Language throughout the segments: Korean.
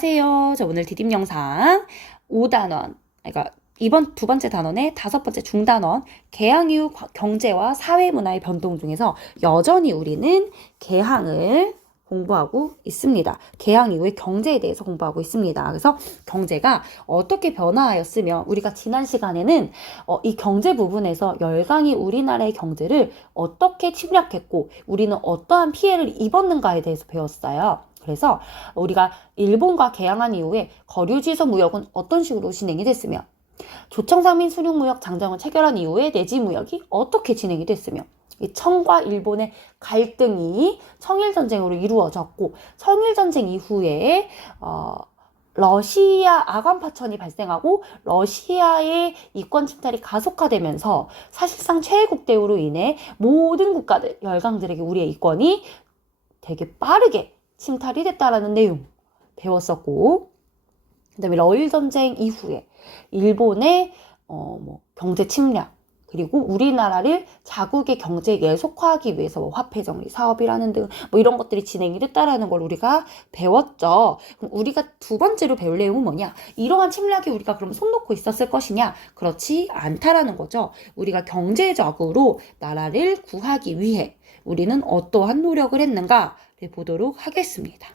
안녕하세요. 저 오늘 디딤 영상 5단원, 그러니까 이번 두 번째 단원의 다섯 번째 중단원 개항 이후 경제와 사회 문화의 변동 중에서 여전히 우리는 개항을 공부하고 있습니다. 개항 이후의 경제에 대해서 공부하고 있습니다. 그래서 경제가 어떻게 변화하였으며 우리가 지난 시간에는 이 경제 부분에서 열강이 우리나라의 경제를 어떻게 침략했고 우리는 어떠한 피해를 입었는가에 대해서 배웠어요. 그래서 우리가 일본과 개항한 이후에 거류지서 무역은 어떤 식으로 진행이 됐으며 조청상민 수륙무역 장정을 체결한 이후에 내지무역이 어떻게 진행이 됐으며 이 청과 일본의 갈등이 청일전쟁으로 이루어졌고 청일전쟁 이후에 러시아 아관파천이 발생하고 러시아의 이권 침탈이 가속화되면서 사실상 최애국 대우로 인해 모든 국가들, 열강들에게 우리의 이권이 되게 빠르게 침탈이 됐다라는 내용 배웠었고, 그다음에 러일 전쟁 이후에 일본의 경제 침략 그리고 우리나라를 자국의 경제에 예속화하기 위해서 화폐 정리 사업이라는 등 이런 것들이 진행이 됐다라는 걸 우리가 배웠죠. 그럼 우리가 두 번째로 배울 내용은 뭐냐? 이러한 침략에 우리가 그럼 손 놓고 있었을 것이냐? 그렇지 않다라는 거죠. 우리가 경제적으로 나라를 구하기 위해 우리는 어떠한 노력을 했는가를 보도록 하겠습니다.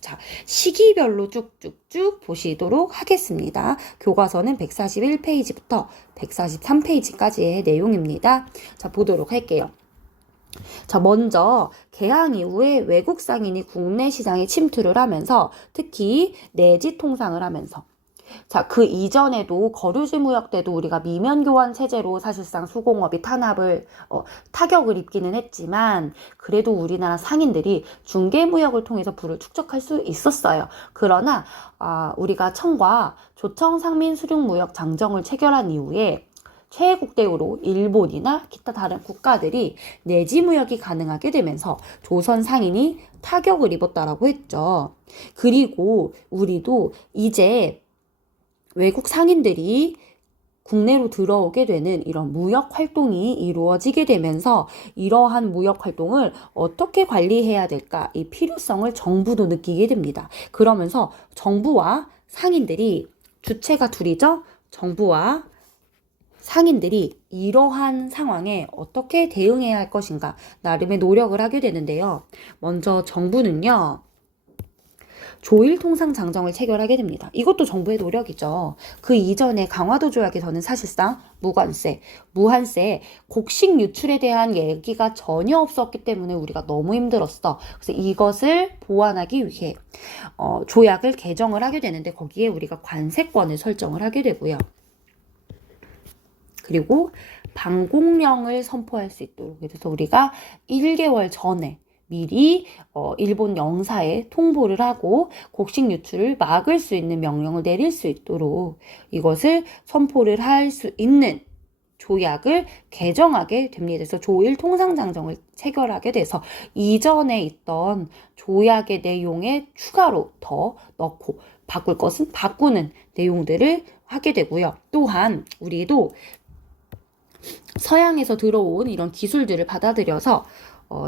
자, 시기별로 쭉쭉쭉 보시도록 하겠습니다. 교과서는 141페이지부터 143페이지까지의 내용입니다. 자, 보도록 할게요. 자, 먼저 개항 이후에 외국 상인이 국내 시장에 침투를 하면서 특히 내지 통상을 하면서 자, 그 이전에도 거류지 무역 때도 우리가 미면 교환 체제로 사실상 수공업이 타격을 입기는 했지만 그래도 우리나라 상인들이 중개 무역을 통해서 부를 축적할 수 있었어요. 그러나 우리가 청과 조청 상민 수륙 무역 장정을 체결한 이후에 최애국 대우로 일본이나 기타 다른 국가들이 내지 무역이 가능하게 되면서 조선 상인이 타격을 입었다라고 했죠. 그리고 우리도 이제 외국 상인들이 국내로 들어오게 되는 이런 무역 활동이 이루어지게 되면서 이러한 무역 활동을 어떻게 관리해야 될까? 이 필요성을 정부도 느끼게 됩니다. 그러면서 정부와 상인들이 주체가 둘이죠? 정부와 상인들이 이러한 상황에 어떻게 대응해야 할 것인가? 나름의 노력을 하게 되는데요. 먼저 정부는요. 조일통상 장정을 체결하게 됩니다. 이것도 정부의 노력이죠. 그 이전에 강화도 조약에서는 사실상 무관세, 무한세, 곡식 유출에 대한 얘기가 전혀 없었기 때문에 우리가 너무 힘들었어. 그래서 이것을 보완하기 위해 조약을 개정을 하게 되는데 거기에 우리가 관세권을 설정을 하게 되고요. 그리고 방공령을 선포할 수 있도록 그래서 우리가 1개월 전에 미리 일본 영사에 통보를 하고 곡식 유출을 막을 수 있는 명령을 내릴 수 있도록 이것을 선포를 할 수 있는 조약을 개정하게 됩니다. 그래서 조일 통상장정을 체결하게 돼서 이전에 있던 조약의 내용에 추가로 더 넣고 바꿀 것은 바꾸는 내용들을 하게 되고요. 또한 우리도 서양에서 들어온 이런 기술들을 받아들여서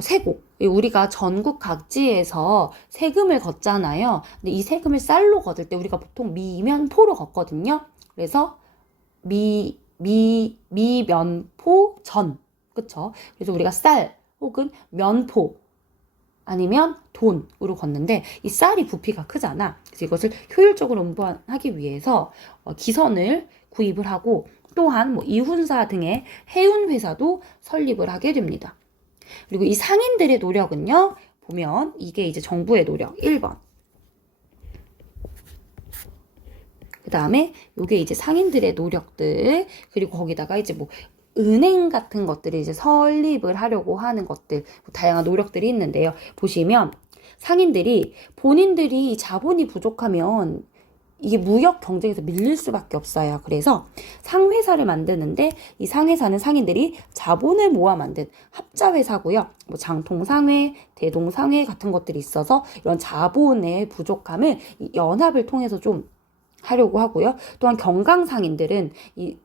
세고 우리가 전국 각지에서 세금을 걷잖아요. 근데 이 세금을 쌀로 걷을 때 우리가 보통 미면포로 걷거든요. 그래서 미면포전 그쵸? 그래서 우리가 쌀 혹은 면포 아니면 돈으로 걷는데 이 쌀이 부피가 크잖아. 그래서 이것을 효율적으로 운반하기 위해서 기선을 구입을 하고 또한 이훈사 등의 해운회사도 설립을 하게 됩니다. 그리고 이 상인들의 노력은요, 보면 이게 이제 정부의 노력 1번. 그 다음에 요게 이제 상인들의 노력들, 그리고 거기다가 이제 은행 같은 것들을 이제 설립을 하려고 하는 것들, 다양한 노력들이 있는데요. 보시면 상인들이 본인들이 자본이 부족하면 이게 무역 경쟁에서 밀릴 수밖에 없어요. 그래서 상회사를 만드는데 이 상회사는 상인들이 자본을 모아 만든 합자회사고요. 장통상회, 대동상회 같은 것들이 있어서 이런 자본의 부족함을 이 연합을 통해서 좀 하려고 하고요. 또한 경강상인들은 이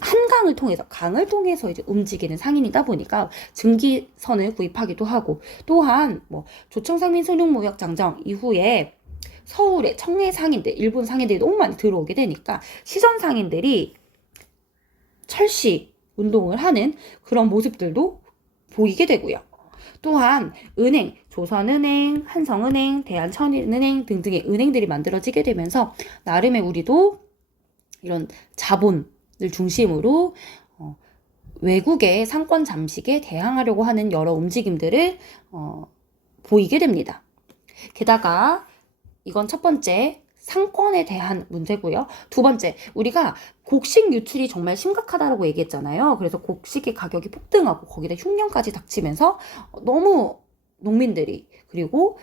한강을 통해서 강을 통해서 이제 움직이는 상인이다 보니까 증기선을 구입하기도 하고 또한 조청상민 수륙무역 장정 이후에 서울에 청해 상인들, 일본 상인들이 너무 많이 들어오게 되니까 시선 상인들이 철시 운동을 하는 그런 모습들도 보이게 되고요. 또한 은행, 조선은행, 한성은행, 대한천인은행 등등의 은행들이 만들어지게 되면서 나름의 우리도 이런 자본을 중심으로 외국의 상권 잠식에 대항하려고 하는 여러 움직임들을 보이게 됩니다. 게다가 이건 첫 번째 상권에 대한 문제고요. 두 번째, 우리가 곡식 유출이 정말 심각하다고 얘기했잖아요. 그래서 곡식의 가격이 폭등하고 거기다 흉년까지 닥치면서 너무 농민들이 그리고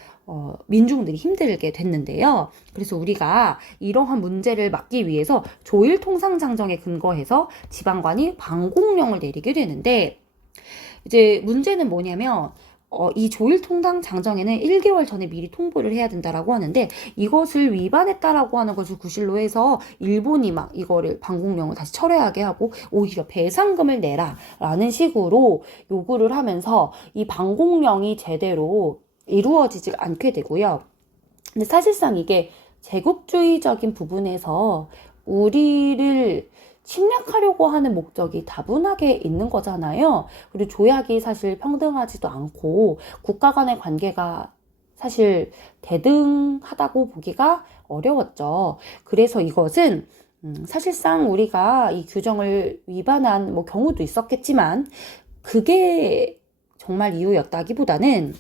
민중들이 힘들게 됐는데요. 그래서 우리가 이러한 문제를 막기 위해서 조일통상장정에 근거해서 지방관이 방공령을 내리게 되는데 이제 문제는 뭐냐면 이 조일통상장정에는 1개월 전에 미리 통보를 해야 된다라고 하는데 이것을 위반했다라고 하는 것을 구실로 해서 일본이 막 이거를 방공령을 다시 철회하게 하고 오히려 배상금을 내라라는 식으로 요구를 하면서 이 방공령이 제대로 이루어지지 않게 되고요. 근데 사실상 이게 제국주의적인 부분에서 우리를 침략하려고 하는 목적이 다분하게 있는 거잖아요. 그리고 조약이 사실 평등하지도 않고 국가 간의 관계가 사실 대등하다고 보기가 어려웠죠. 그래서 이것은 사실상 우리가 이 규정을 위반한 경우도 있었겠지만 그게 정말 이유였다기보다는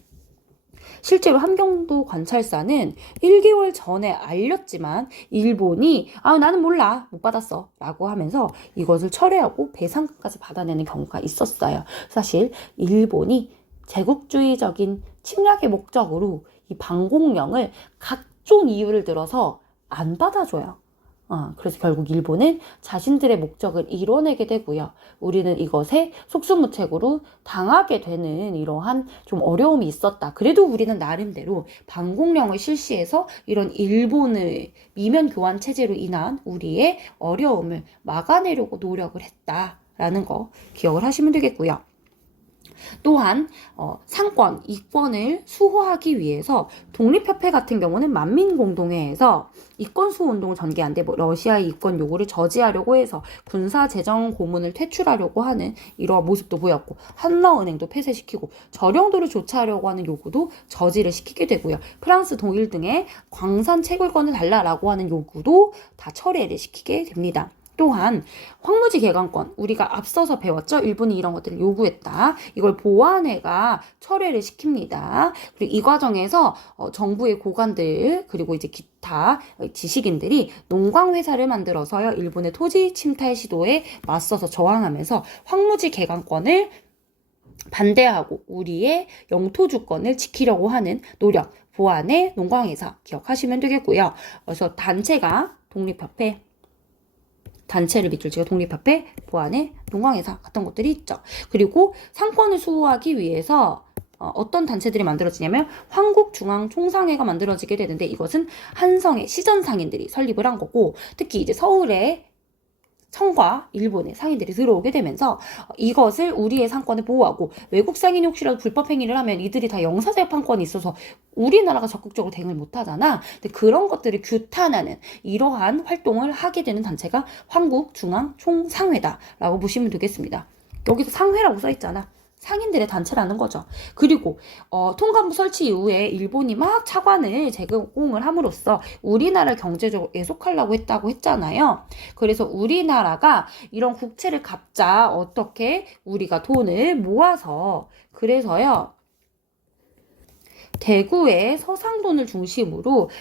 실제로 함경도 관찰사는 1개월 전에 알렸지만 일본이 나는 몰라 못 받았어 라고 하면서 이것을 철회하고 배상금까지 받아내는 경우가 있었어요. 사실 일본이 제국주의적인 침략의 목적으로 이 방공령을 각종 이유를 들어서 안 받아줘요. 그래서 결국 일본은 자신들의 목적을 이뤄내게 되고요. 우리는 이것에 속수무책으로 당하게 되는 이러한 좀 어려움이 있었다. 그래도 우리는 나름대로 방공령을 실시해서 이런 일본의 미면 교환 체제로 인한 우리의 어려움을 막아내려고 노력을 했다라는 거 기억을 하시면 되겠고요. 또한 상권, 이권을 수호하기 위해서 독립협회 같은 경우는 만민공동회에서 이권 수호 운동을 전개한데 러시아의 이권 요구를 저지하려고 해서 군사재정 고문을 퇴출하려고 하는 이러한 모습도 보였고 한러은행도 폐쇄시키고 저령도를 조치하려고 하는 요구도 저지를 시키게 되고요. 프랑스 동일 등의 광산 채굴권을 달라라고 하는 요구도 다 철회를 시키게 됩니다. 또한 황무지 개간권 우리가 앞서서 배웠죠. 일본이 이런 것들을 요구했다. 이걸 보안회가 철회를 시킵니다. 그리고 이 과정에서 정부의 고관들 그리고 이제 기타 지식인들이 농광회사를 만들어서요. 일본의 토지 침탈 시도에 맞서서 저항하면서 황무지 개간권을 반대하고 우리의 영토 주권을 지키려고 하는 노력, 보안의 농광회사 기억하시면 되겠고요. 그래서 단체가 독립협회 단체를 밑줄 지어 독립협회, 보안회, 농광회사 같은 것들이 있죠. 그리고 상권을 수호하기 위해서 어떤 단체들이 만들어지냐면 황국중앙총상회가 만들어지게 되는데 이것은 한성의 시전상인들이 설립을 한 거고 특히 이제 서울에 청과 일본의 상인들이 들어오게 되면서 이것을 우리의 상권을 보호하고 외국 상인이 혹시라도 불법 행위를 하면 이들이 다 영사재판권이 있어서 우리나라가 적극적으로 대응을 못하잖아. 근데 그런 것들을 규탄하는 이러한 활동을 하게 되는 단체가 한국중앙총상회다라고 보시면 되겠습니다. 여기서 상회라고 써있잖아. 상인들의 단체라는 거죠. 그리고 통감부 설치 이후에 일본이 막 차관을 제공을 함으로써 우리나라를 경제적으로 애속하려고 했다고 했잖아요. 그래서 우리나라가 이런 국채를 갚자 어떻게 우리가 돈을 모아서 그래서요. 대구의 서상돈을 중심으로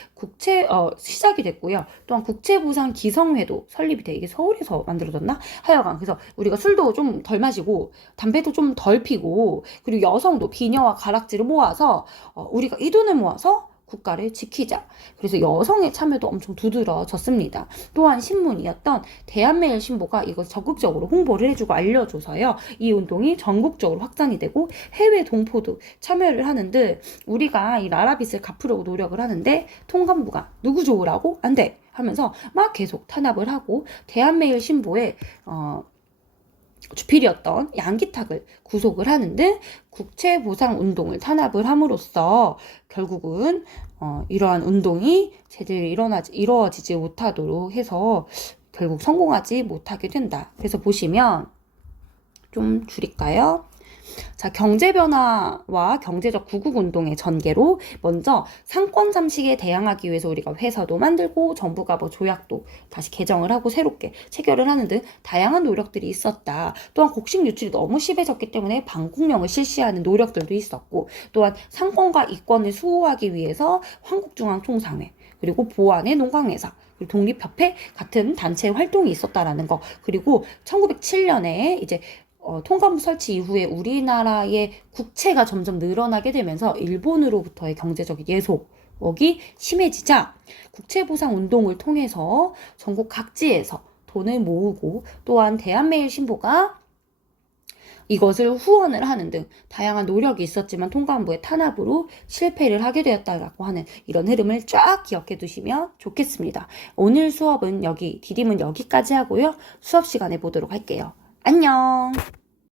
시작이 됐고요. 또한 국채부상 기성회도 설립이 돼. 이게 서울에서 만들어졌나? 하여간 그래서 우리가 술도 좀 덜 마시고 담배도 좀 덜 피고 그리고 여성도 비녀와 가락지를 모아서 우리가 이 돈을 모아서 국가를 지키자. 그래서 여성의 참여도 엄청 두드러졌습니다. 또한 신문이었던 대한매일신보가 이걸 적극적으로 홍보를 해주고 알려줘서요. 이 운동이 전국적으로 확장이 되고 해외 동포도 참여를 하는데 우리가 이 나라빚을 갚으려고 노력을 하는데 통감부가 누구 좋으라고? 안 돼. 하면서 막 계속 탄압을 하고 대한매일신보에 주필이었던 양기탁을 구속을 하는 등 국채보상운동을 탄압을 함으로써 결국은 이러한 운동이 제대로 이루어지지 못하도록 해서 결국 성공하지 못하게 된다. 그래서 보시면 좀 줄일까요? 자, 경제 변화와 경제적 구국운동의 전개로 먼저 상권 잠식에 대항하기 위해서 우리가 회사도 만들고 정부가 뭐 조약도 다시 개정을 하고 새롭게 체결을 하는 등 다양한 노력들이 있었다. 또한 곡식 유출이 너무 심해졌기 때문에 방콕령을 실시하는 노력들도 있었고, 또한 상권과 이권을 수호하기 위해서 황국중앙통상회, 그리고 보안의 농광회사, 그리고 독립협회 같은 단체의 활동이 있었다라는 거. 그리고 1907년에 이제 통감부 설치 이후에 우리나라의 국채가 점점 늘어나게 되면서 일본으로부터의 경제적 예속이 심해지자 국채보상 운동을 통해서 전국 각지에서 돈을 모으고, 또한 대한매일신보가 이것을 후원을 하는 등 다양한 노력이 있었지만 통감부의 탄압으로 실패를 하게 되었다라고 하는 이런 흐름을 쫙 기억해 두시면 좋겠습니다. 오늘 수업은 디딤은 여기까지 하고요. 수업 시간에 보도록 할게요. 안녕.